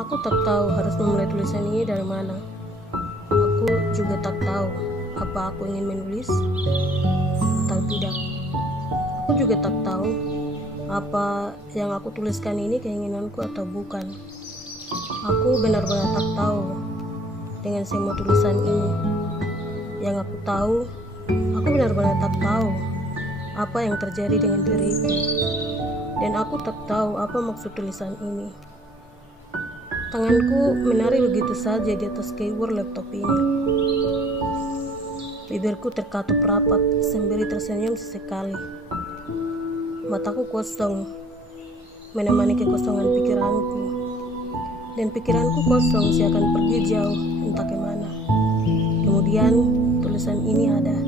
Aku tak tahu harus memulai tulisan ini dari mana. Aku juga tak tahu apa aku ingin menulis atau tidak. Aku juga tak tahu apa yang aku tuliskan ini keinginanku atau bukan. Aku benar-benar tak tahu dengan semua tulisan ini. Yang aku tahu, aku benar-benar tak tahu apa yang terjadi dengan diriku. Dan aku tak tahu apa maksud tulisan ini. Tanganku menari begitu saja di atas keyboard laptop ini. Bibirku terkatup rapat sembari tersenyum sesekali. Mataku kosong, menemani kekosongan pikiranku. Dan pikiranku kosong seakan pergi jauh entah kemana. Kemudian tulisan ini ada.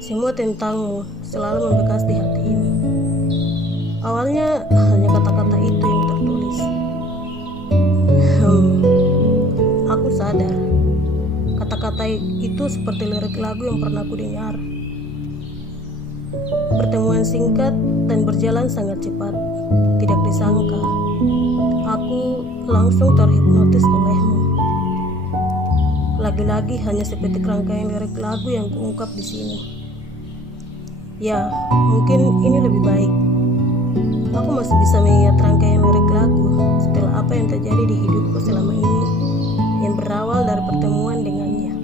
Semua tentangmu selalu membekas di hati ini. Awalnya hanya kata-kata itu yang tertulis. Aku sadar kata-kata itu seperti lirik lagu yang pernah aku dengar. Pertemuan singkat dan berjalan sangat cepat. Tidak disangka aku langsung terhipnotis olehmu. Lagi-lagi hanya seperti rangkaian lirik lagu yang kuungkap di sini. Ya, mungkin ini lebih baik. Aku masih bisa mengingat rangkaian lirik lagu setelah apa yang terjadi di hidupku selama ini, yang berawal dari pertemuan dengannya.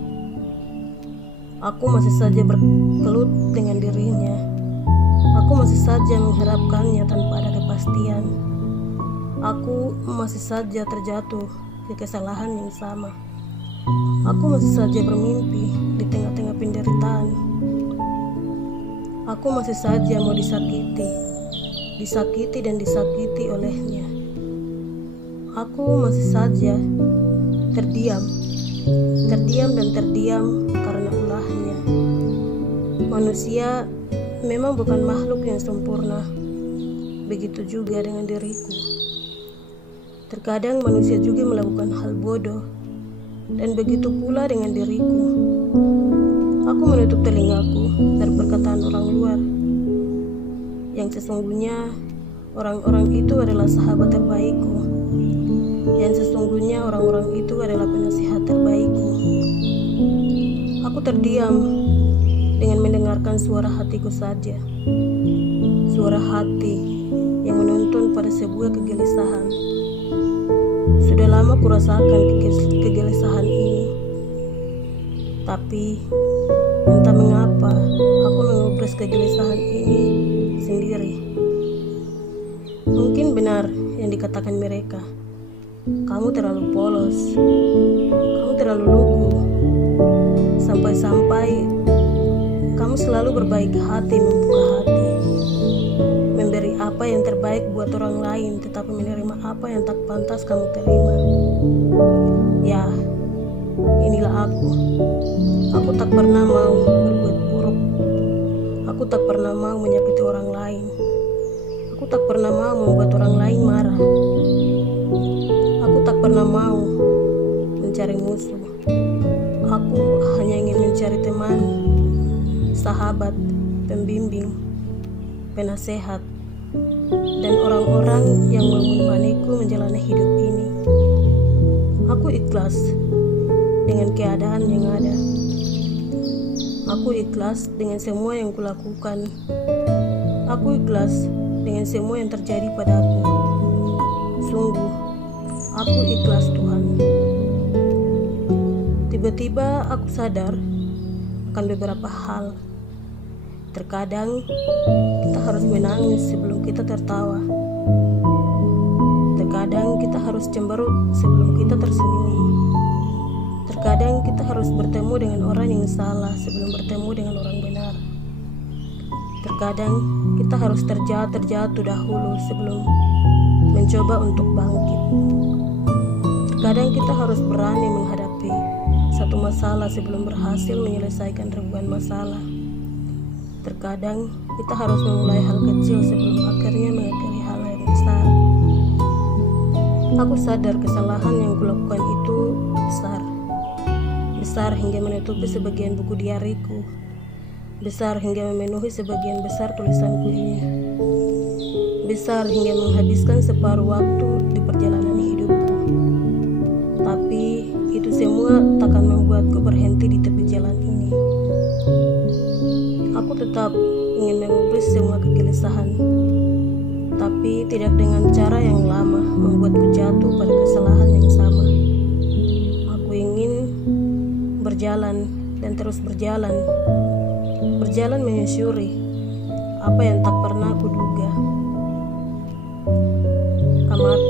Aku masih saja berkelut dengan dirinya. Aku masih saja mengharapkannya tanpa ada kepastian. Aku masih saja terjatuh ke kesalahan yang sama. Aku masih saja bermimpi di tengah-tengah penderitaan. Aku masih saja mau disakiti dan disakiti olehnya. Aku masih saja terdiam dan terdiam karena ulahnya. Manusia memang bukan makhluk yang sempurna. Begitu juga dengan diriku. Terkadang manusia juga melakukan hal bodoh, dan begitu pula dengan diriku. Aku menutup telingaku dari perkataan orang luar. Yang sesungguhnya orang-orang itu adalah sahabat terbaikku. Yang sesungguhnya orang-orang itu adalah penasihat terbaikku. Aku terdiam dengan mendengarkan suara hatiku saja. Suara hati yang menuntun pada sebuah kegelisahan. Sudah lama kurasakan kegelisahan ini. Tapi entah mengapa aku mengubras kegelisahan ini sendiri. Mungkin benar yang dikatakan mereka. Kamu terlalu polos. Kamu terlalu lugu. Sampai-sampai kamu selalu berbaik hati, membuka hati, memberi apa yang terbaik buat orang lain, tetapi menerima apa yang tak pantas kamu terima. Ya, inilah aku. Aku tak pernah mau berbuat buruk. Aku tak pernah mau menyakiti orang lain. Aku tak pernah mau membuat orang lain marah. Aku tak pernah mau mencari musuh. Aku hanya ingin mencari teman, sahabat, pembimbing, penasehat, dan orang-orang yang mau menemaniku menjalani hidup ini. Aku ikhlas dengan keadaan yang ada. Aku ikhlas dengan semua yang kulakukan. Aku ikhlas dengan semua yang terjadi padaku. Sungguh, aku ikhlas Tuhan. Tiba-tiba aku sadar akan beberapa hal. Terkadang kita harus menangis sebelum kita tertawa. Terkadang kita harus cemberut sebelum kita tersenyum. Terkadang kita harus bertemu dengan orang yang salah sebelum bertemu dengan orang benar. Terkadang kita harus terjatuh dahulu sebelum mencoba untuk bangkit. Terkadang kita harus berani menghadapi satu masalah sebelum berhasil menyelesaikan ribuan masalah. Terkadang kita harus memulai hal kecil sebelum akhirnya mengakhiri hal yang besar. Aku sadar kesalahan yang kulakukan itu besar hingga menutupi sebagian buku diariku, besar hingga memenuhi sebagian besar tulisanku ini, besar hingga menghabiskan separuh waktu di perjalanan hidup. tetap ingin mengubris semua kegelisahan, tapi tidak dengan cara yang lama membuatku jatuh pada kesalahan yang sama. Aku ingin berjalan dan terus berjalan menyusuri apa yang tak pernah kuduga. Amati